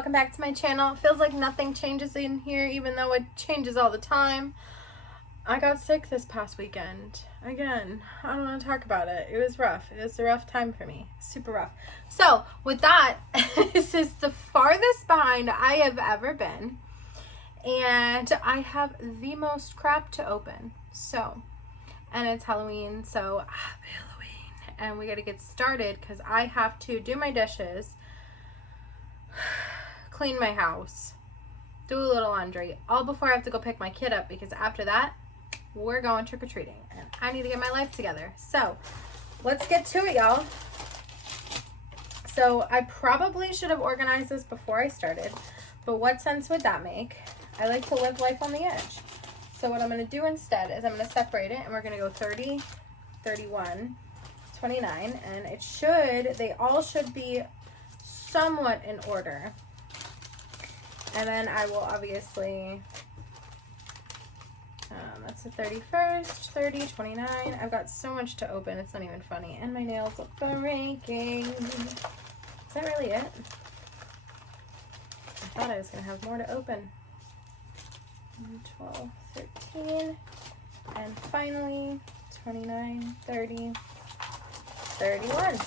welcome back to my channel. It feels like nothing changes in here, even though it changes all the time. I got sick this past weekend. Again, I don't want to talk about it. It was rough. It was a rough time for me. Super rough. So, with that, this is the farthest behind I have ever been. And I have the most crap to open. So, and it's Halloween, so happy Halloween. And we got to get started because I have to do my dishes, clean my house, do a little laundry, all before I have to go pick my kid up, because after that, we're going trick-or-treating, and I need to get my life together. So, let's get to it, y'all. So, I probably should have organized this before I started, but what sense would that make? I like to live life on the edge. So, what I'm going to do instead is I'm going to separate it, and we're going to go 30, 31, 29, and it should, they all should be somewhat in order. And then I will obviously, that's the 31st, 30, 29. I've got so much to open, it's not even funny. And my nails are breaking. Is that really it? I thought I was going to have more to open. 12, 13, and finally 29, 30, 31.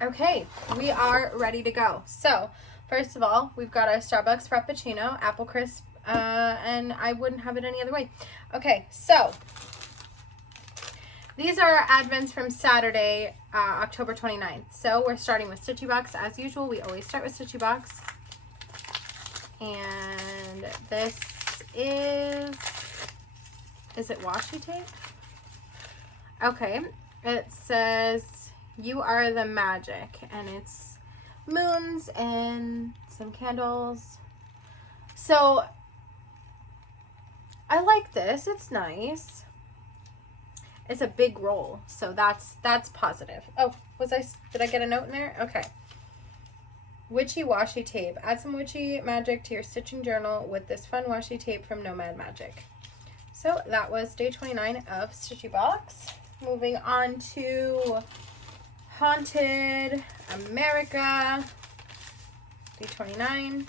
Okay, we are ready to go. So, first of all, we've got our Starbucks Frappuccino, apple crisp, and I wouldn't have it any other way. Okay, so these are our advents from Saturday, October 29th. So we're starting with Stitchy Box as usual. We always start with Stitchy Box. And this is it washi tape? Okay, it says, "You are the magic," and it's moons and some candles. So I like this. It's nice. It's a big roll, so that's positive. Oh, did I get a note in there? Okay. Witchy washi tape. Add some witchy magic to your stitching journal with this fun washi tape from Nomad Magic. So that was day 29 of Stitchy Box. Moving on to Haunted America, day 29.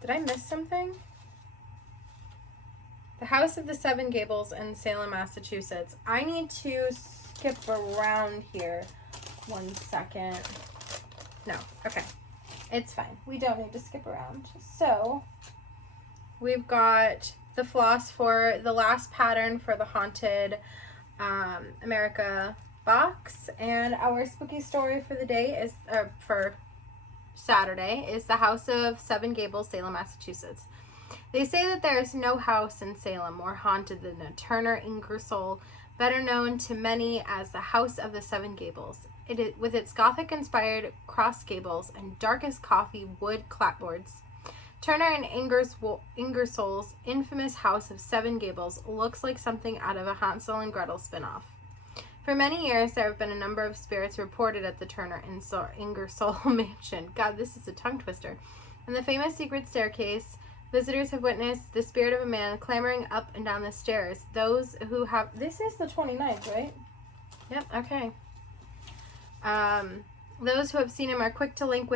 Did I miss something? The House of the Seven Gables in Salem, Massachusetts. I need to skip around here 1 second. No, okay. It's fine. We don't need to skip around. So, we've got the floss for the last pattern for the Haunted America box, and our spooky story for the day is, for Saturday, is the House of Seven Gables, Salem, Massachusetts. They say that there is no house in Salem more haunted than the Turner Ingersoll, better known to many as the House of the Seven Gables. It is, with its Gothic-inspired cross gables and darkest coffee wood clapboards. Turner and Ingersoll's infamous House of Seven Gables looks like something out of a Hansel and Gretel spin-off. For many years, there have been a number of spirits reported at the Turner Ingersoll mansion. God, this is a tongue twister. And the famous secret staircase, visitors have witnessed the spirit of a man clambering up and down the stairs. Those who have... This is the 29th, right? Yep, okay. Those who have seen him are quick to link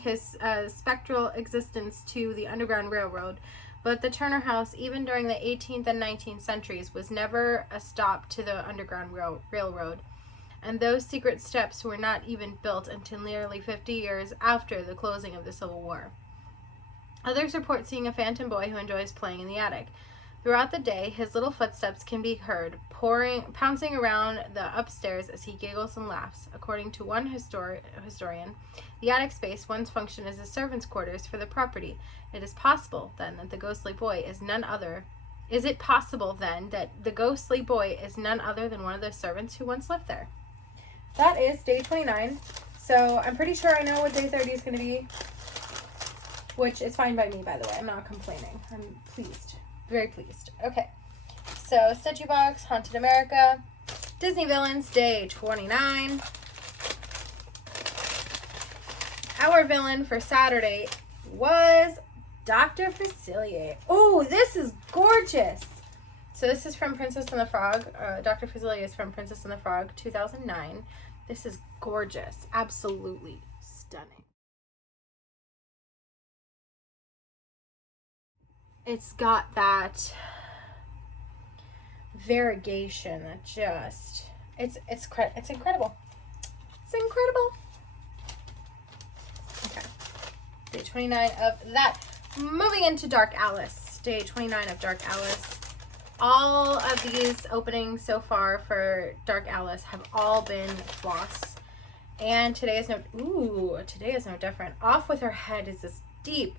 his spectral existence to the Underground Railroad. But the Turner House, even during the 18th and 19th centuries, was never a stop to the Underground Railroad. And those secret steps were not even built until nearly 50 years after the closing of the Civil War. Others report seeing a phantom boy who enjoys playing in the attic. Throughout the day, his little footsteps can be heard, pouncing around the upstairs as he giggles and laughs. According to one historian, the attic space once functioned as the servants' quarters for the property. It is possible, then, that the ghostly boy is none other. Is it possible, then, that the ghostly boy is none other than one of the servants who once lived there? That is day 29. So I'm pretty sure I know what day 30 is going to be, which is fine by me, by the way. I'm not complaining. I'm pleased. Very pleased. Okay. So, Stitchy Box, Haunted America, Disney Villains, day 29. Our villain for Saturday was Dr. Facilier. Oh, this is gorgeous. So this is from Princess and the Frog. Dr. Fazili is from Princess and the Frog, 2009. This is gorgeous. Absolutely stunning. It's got that variegation that just, it's incredible. It's incredible. Okay. Day 29 of that. Moving into Dark Alice. Day 29 of Dark Alice. All of these openings so far for Dark Alice have all been floss. And today is no different. Off with Her Head is this deep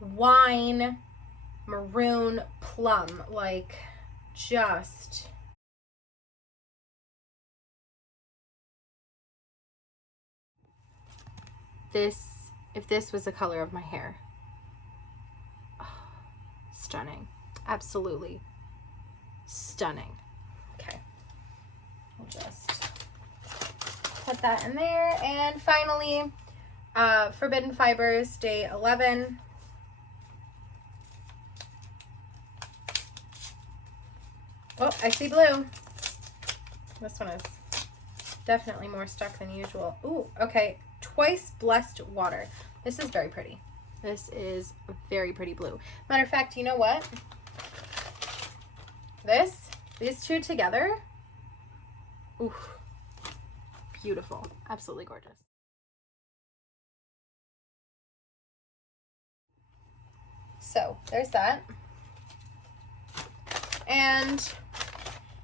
wine maroon plum, like just this. If this was the color of my hair, oh, stunning, absolutely stunning. Okay, we'll just put that in there. And finally, Forbidden Fibers, day 11. Oh, I see blue. This one is definitely more stuck than usual. Ooh, okay. Twice Blessed Water. This is very pretty. This is very pretty blue. Matter of fact, you know what? These two together. Ooh, beautiful. Absolutely gorgeous. So there's that. And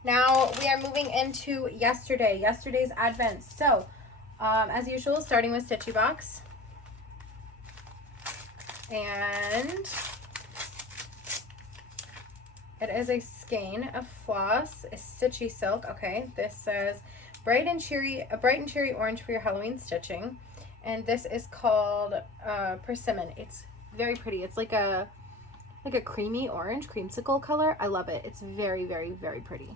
now we are moving into yesterday's advent. So as usual, starting with Stitchy Box. And it is a skein of floss, a Stitchy silk. Okay, this says a bright and cheery orange for your Halloween stitching. And this is called Persimmon. It's very pretty. It's like a creamy orange, creamsicle color. I love it. It's very, very, very pretty.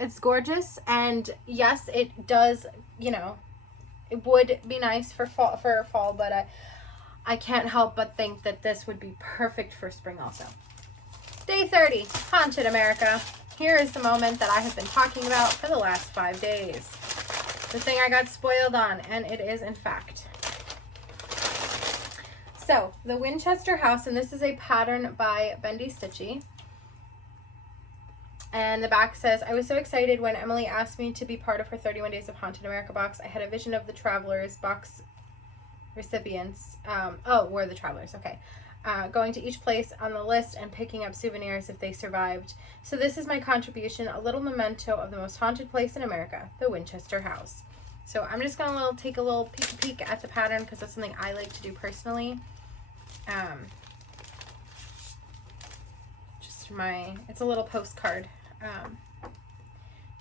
It's gorgeous, and yes, it does, you know, it would be nice for fall, but I can't help but think that this would be perfect for spring also. Day 30, Haunted America. Here is the moment that I have been talking about for the last 5 days. The thing I got spoiled on, and it is in fact. So, the Winchester House, and this is a pattern by Bendy Stitchy. And the back says, I was so excited when Emily asked me to be part of her 31 Days of Haunted America box. I had a vision of the Travelers box recipients. We're the Travelers, okay. Going to each place on the list and picking up souvenirs if they survived. So this is my contribution, a little memento of the most haunted place in America, the Winchester House. So I'm just going to take a little peek at the pattern because that's something I like to do personally. It's a little postcard.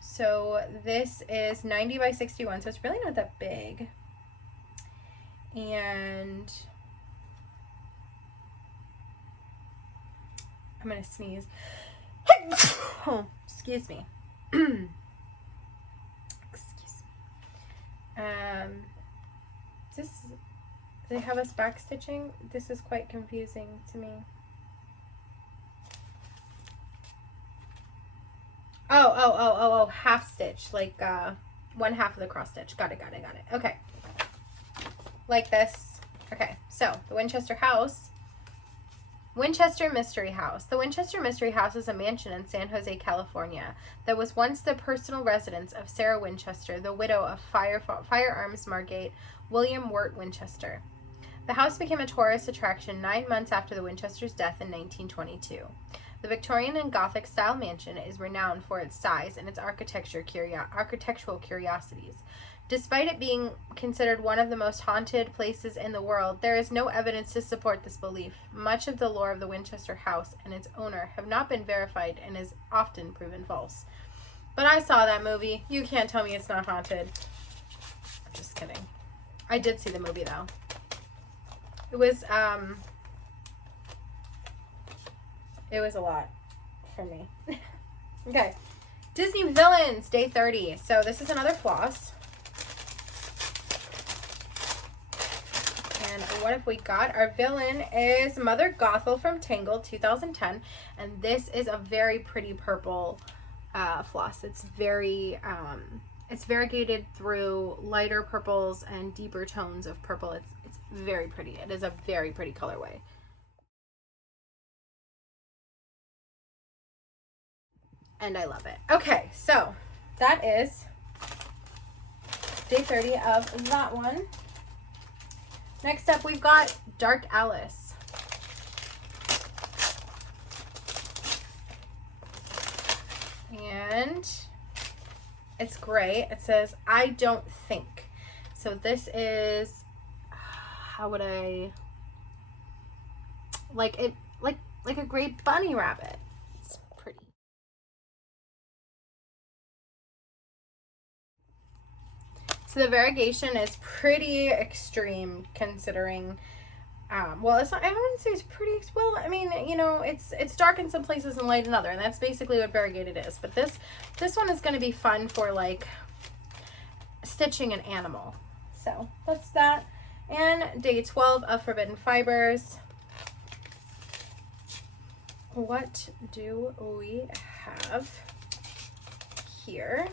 So this is 90 by 61, so it's really not that big. And I'm gonna sneeze. Oh, excuse me. Excuse me. They have us back stitching. This is quite confusing to me. Oh, half stitch, like one half of the cross stitch. Got it. Okay. Like this. Okay, so the Winchester House. Winchester Mystery House. The Winchester Mystery House is a mansion in San Jose, California that was once the personal residence of Sarah Winchester, the widow of firearms magnate William Wirt Winchester. The house became a tourist attraction 9 months after the Winchesters' death in 1922. The Victorian and Gothic style mansion is renowned for its size and its architectural curiosities. Despite it being considered one of the most haunted places in the world, there is no evidence to support this belief. Much of the lore of the Winchester House and its owner have not been verified and is often proven false. But I saw that movie. You can't tell me it's not haunted. I'm just kidding. I did see the movie though. It was a lot for me. Okay. Disney Villains, day 30. So this is another floss. And what have we got? Our villain is Mother Gothel from Tangled 2010, and this is a very pretty purple floss. It's variegated through lighter purples and deeper tones of purple. It's very pretty. It is a very pretty colorway. And I love it. Okay, so that is day 30 of that one. Next up, we've got Dark Alice. And it's gray. It says, I don't think. So this is, how would I, like a gray bunny rabbit. It's pretty. So the variegation is pretty extreme considering, well, it's not, I wouldn't say it's pretty, well, I mean, you know, it's dark in some places and light in other, and that's basically what variegated is. But this one is going to be fun for like stitching an animal. So that's that. And day 12 of Forbidden Fibers. What do we have here?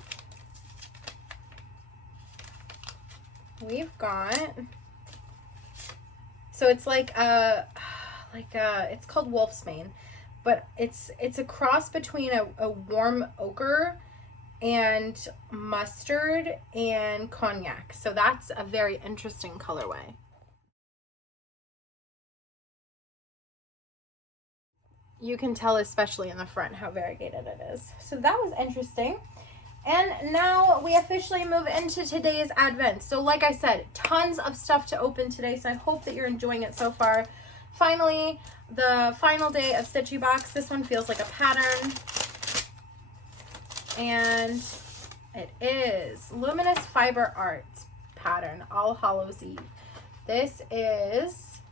We've got, so it's like it's called Wolf's Mane, but it's a cross between a warm ochre and mustard and cognac. So that's a very interesting colorway. You can tell, especially in the front, how variegated it is. So that was interesting. And now we officially move into today's advent. So like I said, tons of stuff to open today. So I hope that you're enjoying it so far. Finally, the final day of Stitchy Box. This one feels like a pattern. And it is Luminous Fiber Art pattern, All Hallows Eve. This is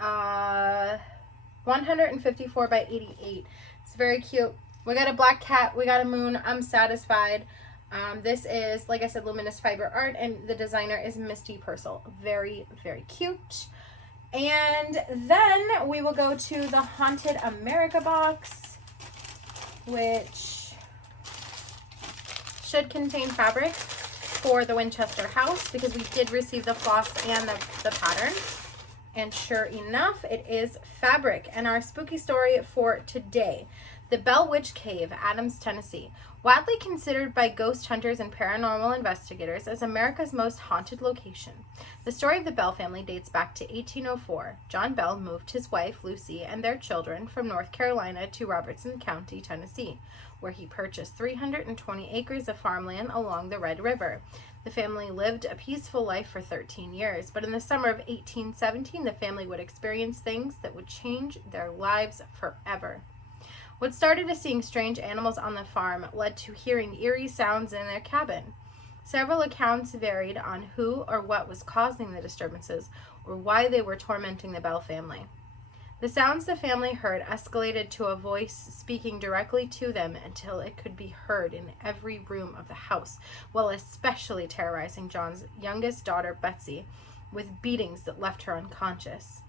154 by 88. It's very cute. We got a black cat, we got a moon. I'm satisfied. This is, like I said, Luminous Fiber Art, and the designer is Misty Purcell. Very, very cute. And then we will go to the Haunted America box, which should contain fabric for the Winchester house, because we did receive the floss and the pattern. And sure enough, it is fabric. And our spooky story for today: the Bell Witch Cave, Adams, Tennessee. Widely considered by ghost hunters and paranormal investigators as America's most haunted location. The story of the Bell family dates back to 1804. John Bell moved his wife, Lucy, and their children from North Carolina to Robertson County, Tennessee, where he purchased 320 acres of farmland along the Red River. The family lived a peaceful life for 13 years, but in the summer of 1817, the family would experience things that would change their lives forever. What started as seeing strange animals on the farm led to hearing eerie sounds in their cabin. Several accounts varied on who or what was causing the disturbances or why they were tormenting the Bell family. The sounds the family heard escalated to a voice speaking directly to them until it could be heard in every room of the house, while especially terrorizing John's youngest daughter, Betsy, with beatings that left her unconscious.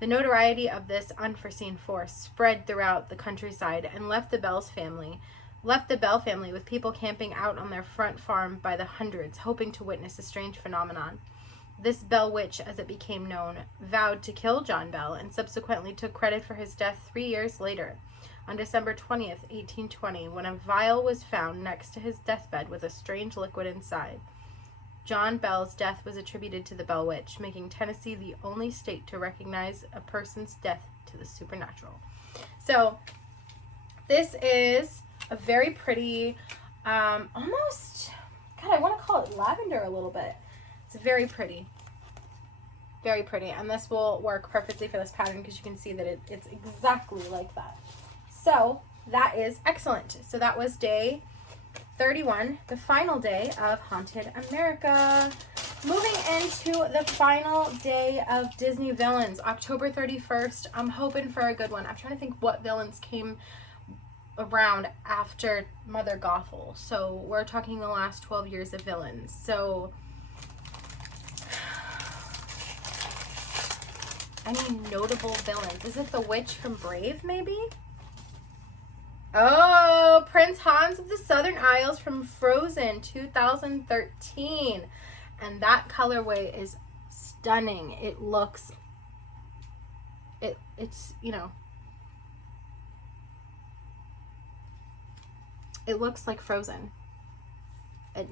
The notoriety of this unforeseen force spread throughout the countryside and left the Bell family with people camping out on their front farm by the hundreds, hoping to witness a strange phenomenon. This Bell Witch, as it became known, vowed to kill John Bell and subsequently took credit for his death 3 years later, on December 20th, 1820, when a vial was found next to his deathbed with a strange liquid inside. John Bell's death was attributed to the Bell Witch, making Tennessee the only state to recognize a person's death to the supernatural. So this is a very pretty, almost, God, I want to call it lavender a little bit. It's very pretty. Very pretty. And this will work perfectly for this pattern because you can see that it's exactly like that. So that is excellent. So that was day 31, the final day of Haunted America. Moving into the final day of Disney villains, October 31st. I'm hoping for a good one. I'm trying to think what villains came around after Mother Gothel. So we're talking the last 12 years of villains. So Any notable villains? Is it the witch from Brave, maybe? Oh, Prince Hans of the Southern Isles from Frozen 2013. And that colorway is stunning. It looks, it's, you know, it looks like Frozen.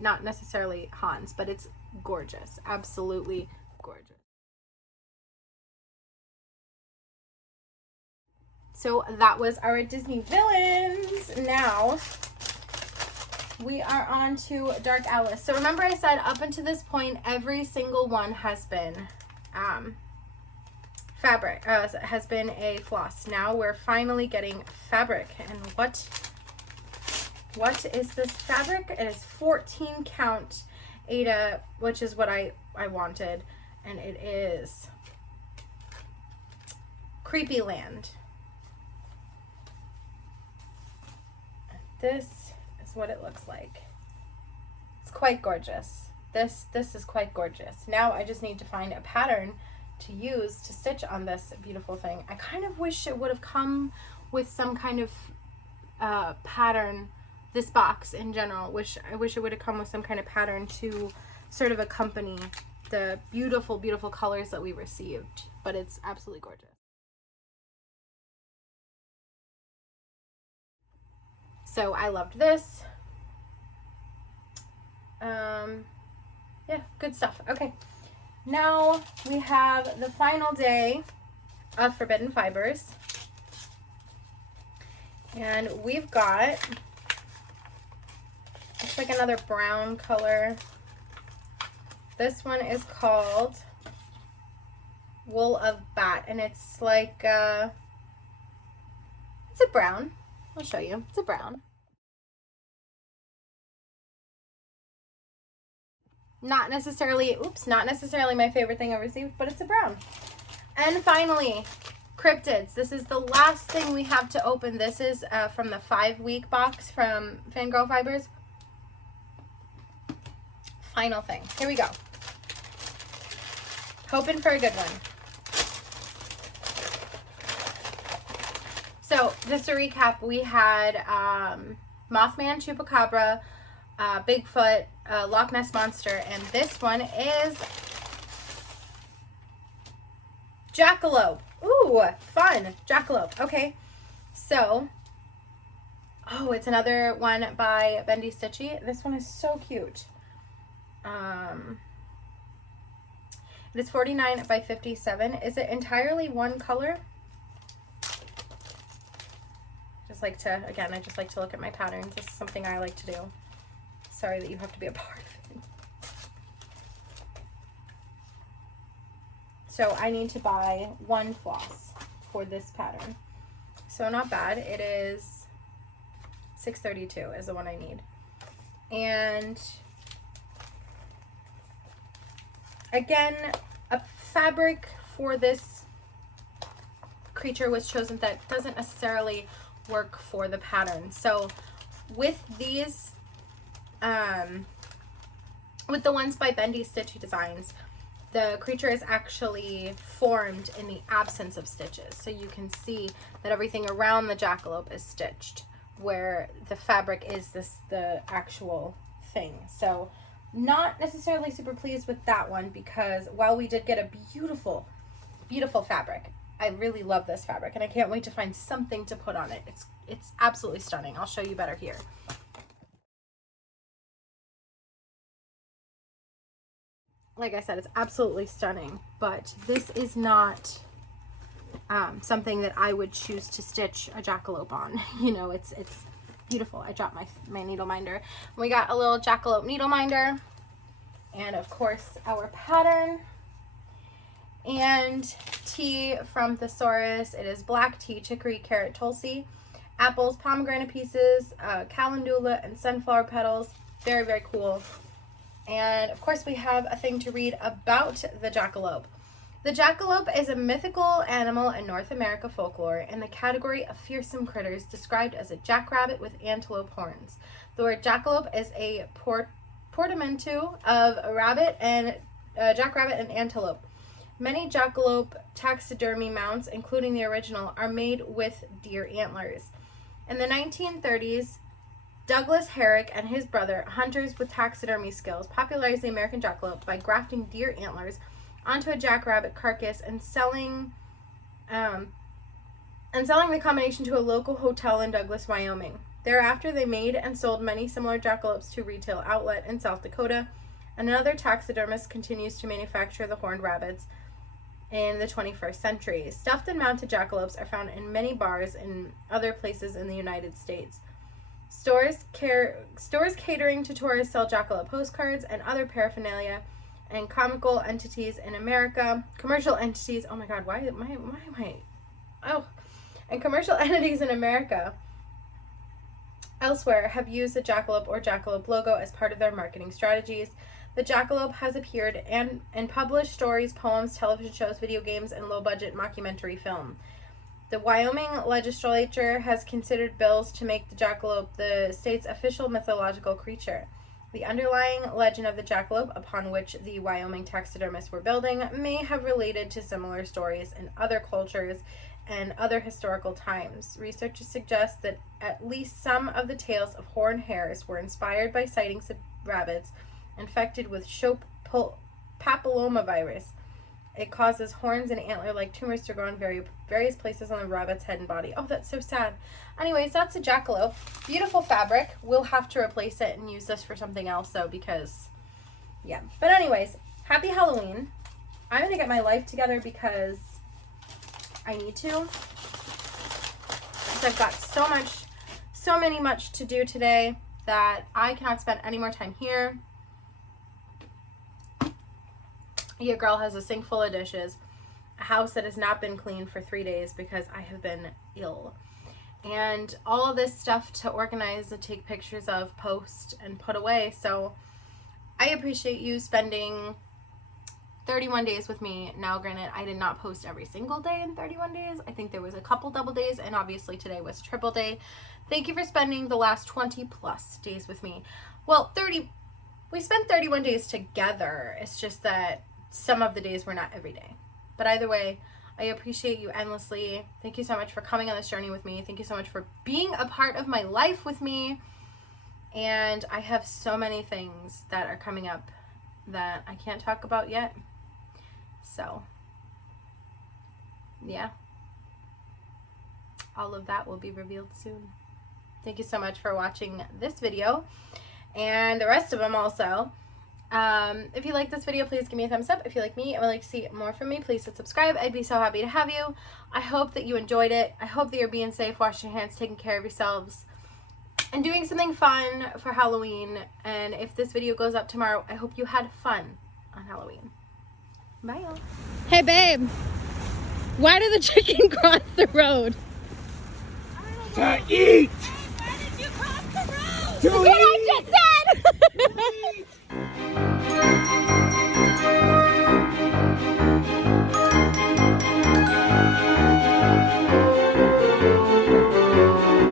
Not necessarily Hans, but it's gorgeous. Absolutely gorgeous. So that was our Disney villains. Now we are on to Dark Alice. So remember I said up until this point, every single one has been fabric, has been a floss. Now we're finally getting fabric. And what is this fabric? It is 14 count Ada, which is what I wanted. And it is Creepy Land. This is what it looks like. It's quite gorgeous. This is quite gorgeous. Now I just need to find a pattern to use to stitch on this beautiful thing. I kind of wish it would have come with some kind of pattern. This box in general, I wish it would have come with some kind of pattern to sort of accompany the beautiful, beautiful colors that we received. But it's absolutely gorgeous. So I loved this. Yeah, good stuff. Okay, now we have the final day of Forbidden Fibers. And we've got, it's like another brown color. This one is called Wool of Bat, and it's like, it's a brown. I'll show you. It's a brown. Not necessarily my favorite thing I've received, but it's a brown. And finally, cryptids. This is the last thing we have to open. This is from the 5-week box from Fangirl Fibers. Final thing. Here we go. Hoping for a good one. So, just to recap, we had Mothman, Chupacabra, Bigfoot, Loch Ness Monster, and this one is Jackalope. Ooh, fun. Jackalope. Okay, so, oh, it's another one by Bendy Stitchy. This one is so cute. It is 49 by 57. Is it entirely one color? I just like to look at my patterns. This is something I like to do. Sorry that you have to be a part of it. So I need to buy one floss for this pattern. So not bad. It is $6.32 is the one I need. And again, a fabric for this creature was chosen that doesn't necessarily work for the pattern. So with these, with the ones by Bendy Stitchy Designs, the creature is actually formed in the absence of stitches. So you can see that everything around the jackalope is stitched, where the fabric is the actual thing. So not necessarily super pleased with that one, because while we did get a beautiful, beautiful fabric, I really love this fabric, and I can't wait to find something to put on it. It's absolutely stunning. I'll show you better here. Like I said, it's absolutely stunning, but this is not something that I would choose to stitch a jackalope on. You know, it's beautiful. I dropped my needle minder. We got a little jackalope needle minder, and of course our pattern. And tea from Thesaurus. It is black tea, chicory, carrot, tulsi, apples, pomegranate pieces, calendula, and sunflower petals. Very, very cool. And of course we have a thing to read about the jackalope. The jackalope is a mythical animal in North America folklore in the category of fearsome critters, described as a jackrabbit with antelope horns. The word jackalope is a portmanteau of a rabbit and jackrabbit and antelope, Many jackalope taxidermy mounts, including the original, are made with deer antlers. In the 1930s, Douglas Herrick and his brother, hunters with taxidermy skills, popularized the American jackalope by grafting deer antlers onto a jackrabbit carcass and selling the combination to a local hotel in Douglas, Wyoming. Thereafter, they made and sold many similar jackalopes to a retail outlet in South Dakota. Another taxidermist continues to manufacture the horned rabbits in the 21st century. Stuffed and mounted jackalopes are found in many bars in other places in the United States. Stores catering to tourists sell jackalope postcards and other paraphernalia, and comical entities in America, commercial entities, oh my god, why am I, oh, and commercial entities in America elsewhere have used the jackalope or jackalope logo as part of their marketing strategies. The jackalope has appeared in published stories, poems, television shows, video games, and low-budget mockumentary film. The Wyoming legislature has considered bills to make the jackalope the state's official mythological creature. The underlying legend of the jackalope, upon which the Wyoming taxidermists were building, may have related to similar stories in other cultures and other historical times. Researchers suggest that at least some of the tales of horned hares were inspired by sightings of rabbits infected with papillomavirus. It causes horns and antler-like tumors to grow in various places on the rabbit's head and body. Oh, that's so sad. Anyways, that's a jackalope. Beautiful fabric. We'll have to replace it and use this for something else, though, because, yeah. But anyways, happy Halloween. I'm going to get my life together because I need to. Because I've got so much to do today that I cannot spend any more time here. Your girl has a sink full of dishes, a house that has not been cleaned for 3 days because I have been ill, and all of this stuff to organize and take pictures of, post, and put away. So I appreciate you spending 31 days with me. Now, granted, I did not post every single day in 31 days. I think there was a couple double days, and obviously today was triple day. Thank you for spending the last 20 plus days with me. Well, we spent 31 days together. It's just that some of the days were not every day. But either way, I appreciate you endlessly. Thank you so much for coming on this journey with me. Thank you so much for being a part of my life with me. And I have so many things that are coming up that I can't talk about yet. So, yeah. All of that will be revealed soon. Thank you so much for watching this video and the rest of them also. If you like this video, please give me a thumbs up. If you like me and would like to see more from me, please hit subscribe. I'd be so happy to have you. I hope that you enjoyed it. I hope that you're being safe, washing your hands, taking care of yourselves, and doing something fun for Halloween. And if this video goes up tomorrow, I hope you had fun on Halloween. Bye, y'all. Hey, babe. Why did the chicken cross the road? To eat! Hey, why did you cross the road? To eat!